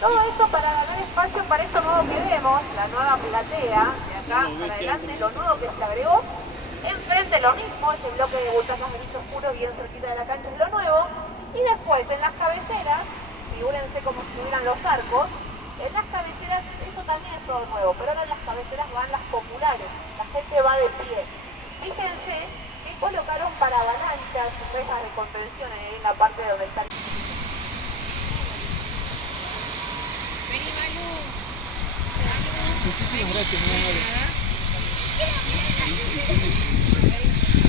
Todo eso para ganar espacio para esto nuevo que vemos, la nueva platea, de acá para adelante, lo nuevo que se agregó. Enfrente lo mismo, ese bloque de butacas gris oscuro bien cerquita de la cancha es lo nuevo. Y después en las cabeceras, figúrense como si tuvieran los arcos, en las cabeceras eso también es todo nuevo, pero ahora en las cabeceras van las populares, la gente va de pie. Fíjense que colocaron para avalanchas, rejas de contención en la parte donde están. Vení, Manu. Muchísimas gracias, mi amor. Nada.